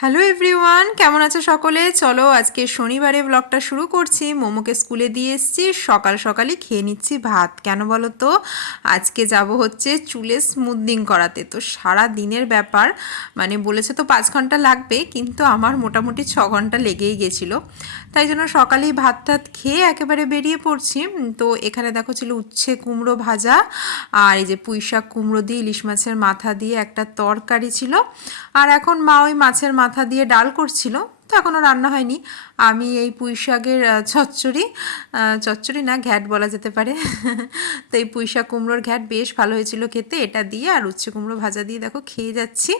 Hello everyone কেমন আছো সকলে? চলো, আজকে শনিবারে ব্লগটা শুরু করছি। মোমোকে স্কুলে দিয়ে এসেছি। সকাল সকালই খেয়ে নিচ্ছি ভাত। কেন বলো তো? আজকে যাব হচ্ছে চুলে স্মুথনিং করাতে। তো সারা দিনের ব্যাপার। মানে বলেছে তো পাঁচ ঘণ্টা লাগবে, কিন্তু আমার মোটামুটি ছ ঘণ্টা লেগেই গেছিল। তাই জন্য সকালেই ভাত টাত খেয়ে একেবারে বেরিয়ে পড়ছি। তো এখানে দেখো ছিল উচ্ছে কুমড়ো ভাজা আর এই যে পুঁই শাক কুমড়ো দিয়ে ইলিশ মাছের মাথা দিয়ে একটা তরকারি ছিল। আর এখন মা ওই মাছের মাথা দিয়ে ডাল করছিল, তো এখনও রান্না হয়নি। আমি এই পুঁই শাকের চচ্চড়ি চচ্চড়ি না, ঘ্যাট বলা যেতে পারে। তো এই পুঁই শাক কুমড়োর ঘ্যাট বেশ ভালো হয়েছিল খেতে, এটা দিয়ে আর উচ্ছে কুমড়ো ভাজা দিয়ে দেখো খেয়ে যাচ্ছি।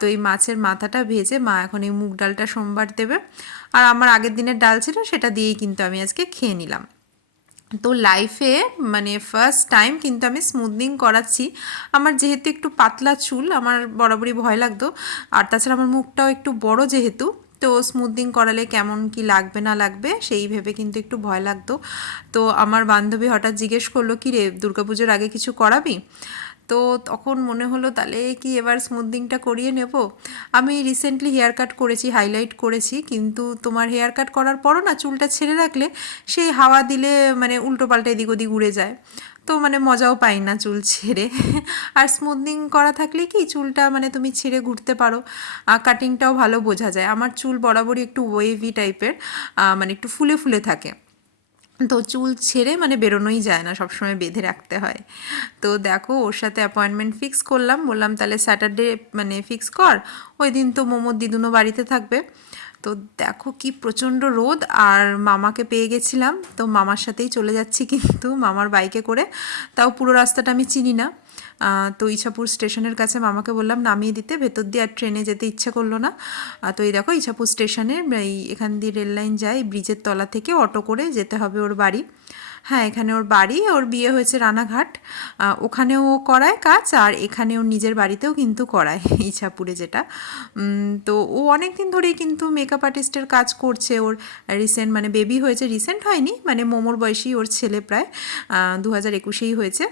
তো এই মাছের মাথাটা ভেজে মা এখন এই মুগ ডালটা সোমবার দেবে। আর আমার আগের দিনের ডাল ছিল, সেটা দিয়েই কিন্তু আমি আজকে খেয়ে নিলাম। তো লাইফে মানে ফার্স্ট টাইম কিন্তু আমি স্মুথনিং করাচ্ছি। আমার যেহেতু একটু পাতলা চুল, আমার বরাবরই ভয় লাগতো। আর তাছাড়া আমার মুখটাও একটু বড় যেহেতু, তো স্মুথনিং করালে কেমন কি লাগবে না লাগবে, সেই ভেবে কিন্তু একটু ভয় লাগতো। তো আমার বান্ধবী হঠাৎ জিজ্ঞেস করল কি রে দুর্গাপুজোর আগে কিছু করাবি? তো তখন মনে হলো, তাহলে কি এবার স্মুথনিংটা করিয়ে নেব? আমি রিসেন্টলি হেয়ার কাট করেছি হাইলাইট করেছি, কিন্তু তোমার হেয়ার কাট করার পরও না চুলটা ছেড়ে রাখলে সেই হাওয়া দিলে মানে উল্টো পাল্টা এদিক ওদিক উড়ে যায়। তো মানে মজাও পাই না চুল ছেড়ে। আর স্মুথনিং করা থাকলে কি, চুলটা মানে তুমি ছেড়ে ঘুরতে পারো। কাটিংটাও ভালো বোঝা যায়। আমার চুল বরাবরই একটু ওয়েভি টাইপের মানে একটু ফুলে ফুলে থাকে। তো চুল ছেড়ে মানে বেরোনোই যায় না, সবসময় বেঁধে রাখতে হয়। তো দেখো, ওর সাথে অ্যাপয়েন্টমেন্ট ফিক্স করলাম, বললাম তাহলে স্যাটারডে মানে ফিক্স কর, ওই দিন তো মোমোর দিদুনও বাড়িতে থাকবে। তো দেখো কি প্রচণ্ড রোদ আর মামাকে পেয়ে গেছিলাম। তো মামার সাথেই চলে যাচ্ছি কিন্তু মামার বাইকে করে। তাও পুরো রাস্তাটা আমি চিনি না। তো ইছাপুর স্টেশনের কাছে মামাকে বললাম, নামিয়ে দিতে, ভেতর দিয়ে আর ট্রেনে যেতে ইচ্ছে করল না। তো এই দেখো ইছাপুর স্টেশনে এই এখান দিয়ে রেললাইন যায়, ব্রিজের তলা থেকে অটো করে যেতে হবে ওর বাড়ি। হ্যাঁ এখানে ওর বাড়ি, ওর বিয়ে হয়েছে রানাঘাট। ওখানেও ও করায় কাজ, আর এখানে ওর নিজের বাড়িতেও কিন্তু করায়, ইছাপুরে যেটা। তো ও অনেক দিন ধরেই কিন্তু মেকআপ আর্টিস্টের কাজ করছে। ওর রিসেন্ট মানে বেবি হয়েছে রিসেন্ট হয়নি মানে মোমোর বয়সী ওর ছেলে প্রায় দু হাজার একুশেই হয়েছে।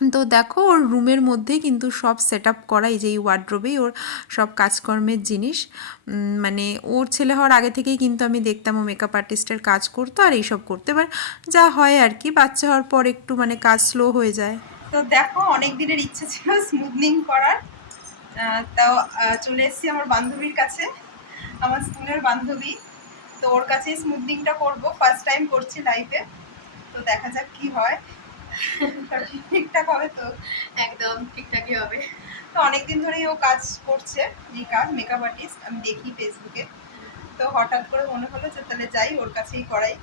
তো দেখো, ওর রুমের মধ্যেই কিন্তু সব সেট আপ করা এই যে এই ওয়ার্ড্রোবেই ওর সব কাজকর্মের জিনিস। মানে ওর ছেলে হওয়ার আগে থেকেই কিন্তু আমি দেখতাম ও মেকআপ আর্টিস্টের কাজ করতো আর এইসব করতে। এবার যা হয় আর কি, বাচ্চা হওয়ার পর একটু মানে কাজ স্লো হয়ে যায়। তো দেখো অনেক দিনের ইচ্ছে ছিল স্মুথনিং করার। তাও চলে এসেছি আমার বান্ধবীর কাছে, আমার স্কুলের বান্ধবী। তো ওর কাছেই স্মুথনিংটা করব ফার্স্ট টাইম করছি লাইফে তো দেখা যাক কি হয়। ঠিকঠাক হবে তো? একদম ঠিকঠাকই হবে। তো অনেকদিন ধরেই ও কাজ করছে এই কাজ মেকআপ আর্টিস্ট আমি দেখি ফেসবুকে তো হঠাৎ করে মনে হলো যে তাহলে যাই ওর কাছেই করাই।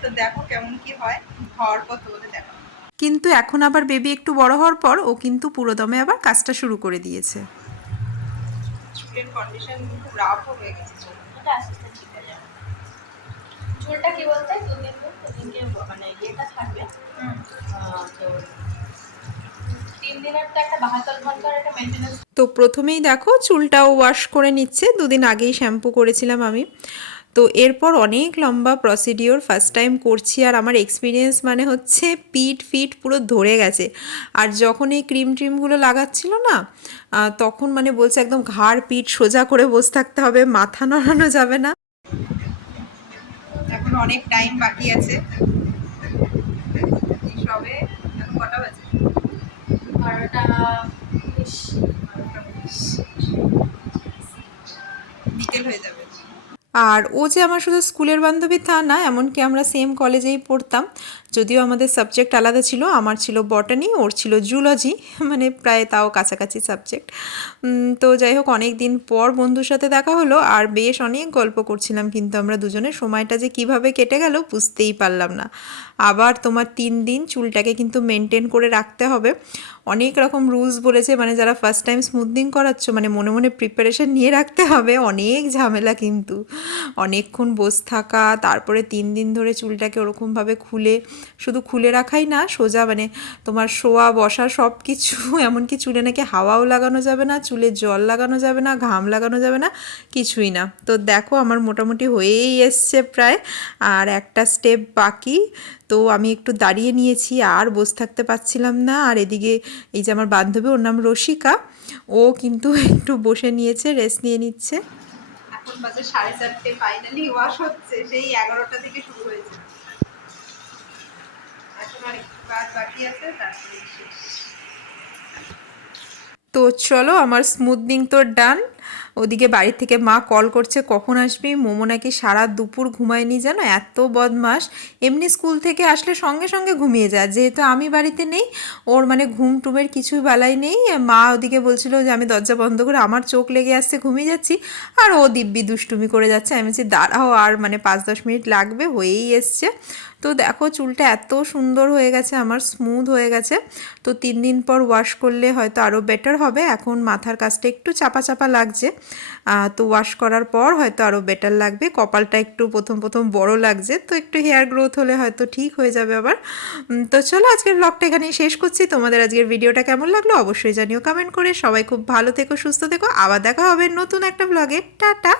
তো দেখো কেমন কি হয় হওয়ার পর তোমাদের দেখো কিন্তু এখন আবার বেবি একটু বড় হওয়ার পর ও কিন্তু পুরোদমে আবার কাজটা শুরু করে দিয়েছে। চুলের কন্ডিশন খুব রাফও হয়ে গেছে। ওটা আস্তে আস্তে ঠিক হয়ে যাবে। চুলটা কি বলতে? দুদিন দুদিনকে মানে ইয়েটা থাকবে। তো তিন দিনের তো একটা বাহাত্তর ঘণ্টার একটা মেনটেন্যান্স তো প্রথমেই দেখো চুলটাও ওয়াশ করে নিচ্ছে। দুদিন আগেই শ্যাম্পু করেছিলাম আমি। তো এরপর অনেক লম্বা প্রসিডিওর ফার্স্ট টাইম করছি আর আমার এক্সপিরিয়েন্স মানে হচ্ছে পিট ফিট পুরো ধরে গেছে। আর যখন এই ক্রিম ট্রিমগুলো লাগাচ্ছিল না তখন মানে বলছে একদম ঘাড় পিঠ সোজা করে বসে থাকতে হবে মাথা নড়ানো যাবে না। অনেক টাইম বাকি আছে। সবে কটা বাজে? বারোটা বিকেল হয়ে যাবে। আর ও যে আমার শুধু স্কুলের বান্ধবী তা না এমনকি আমরা সেম কলেজেই পড়তাম। যদিও আমাদের সাবজেক্ট আলাদা ছিল, আমার ছিল বটানি ওর ছিল জুলজি মানে প্রায় তাও কাছাকাছি সাবজেক্ট তো যাই হোক অনেক দিন পর বন্ধুর সাথে দেখা হলো, আর বেশ অনেক গল্প করছিলাম, কিন্তু আমরা দুজনে সময়টা যে কীভাবে কেটে গেল বুঝতেই পারলাম না। আবার তোমার তিন দিন চুলটাকে কিন্তু মেনটেন করে রাখতে হবে। অনেক রকম রুলস বলেছে মানে যারা ফার্স্ট টাইম স্মুথনিং করাচ্ছ মানে মনে মনে প্রিপারেশন নিয়ে রাখতে হবে, অনেক ঝামেলা কিন্তু। অনেকক্ষণ বসে থাকা, তারপরে তিন দিন ধরে চুলটাকে ওরকমভাবে খুলে শুধু খুলে রাখাই না, সোজা মানে তোমার শোয়া, বসা সব কিছু এমনকি চুলে নাকি হাওয়াও লাগানো যাবে না, চুলে জল লাগানো যাবে না, ঘাম লাগানো যাবে না, কিছুই না। তো দেখো আমার মোটামুটি হয়েই এসছে প্রায়, আর একটা স্টেপ বাকি। তো আমি একটু দাঁড়িয়ে নিয়েছি, আর বসে থাকতে পারছিলাম না। আর এদিকে এই যে আমার বান্ধবী, ওর নাম রসিকা। ও কিন্তু একটু বসে নিয়েছে রেস্ট নিয়ে নিচ্ছে। এখন বাজে সাড়ে চারটে ফাইনালি ওয়াশ হচ্ছে, সেই এগারোটা থেকে শুরু হয়েছে। তো চলো, আমার স্মুথনিং তো ডান ওদিকে বাড়ি থেকে মা কল করছে, কখন আসবি? মোমো নাকি সারা দুপুর ঘুমায়নি জানো? এত বদমাস এমনি স্কুল থেকে আসলে সঙ্গে সঙ্গে ঘুমিয়ে যায়। যেহেতু আমি বাড়িতে নেই, ওর মানে ঘুম টুমের কিছুই বেলায় নেই। মা ওদিকে বলছিল যে, আমি দরজা বন্ধ করে আমার চোখ লেগে আসছে, ঘুমিয়ে যাচ্ছি। আর ও দিব্যি দুষ্টুমি করে যাচ্ছে। আমি বলছি দাঁড়াও আর মানে পাঁচ দশ মিনিট লাগবে। হয়েই এসছে। তো দেখো চুলটা এত সুন্দর হয়ে গেছে, আমার স্মুথ হয়ে গেছে। তো তিন দিন পর ওয়াশ করলে হয়তো আরও বেটার হবে, এখন মাথার কাজটা একটু চাপা চাপা লাগছে। তো ওয়াশ করার পর হয়তো আরও বেটার লাগবে, কপালটা একটু প্রথম প্রথম বড় লাগছে, তো একটু হেয়ার গ্রোথ হলে হয়তো ঠিক হয়ে যাবে আবার। তো চলো আজকের ব্লগটা এখানেই শেষ করছি, তোমাদের আজকের ভিডিওটা কেমন লাগল অবশ্যই জানিও কমেন্ট করে সবাই খুব ভালো থেকো, সুস্থ থেকো, আবার দেখা হবে নতুন একটা ব্লগে টাটা!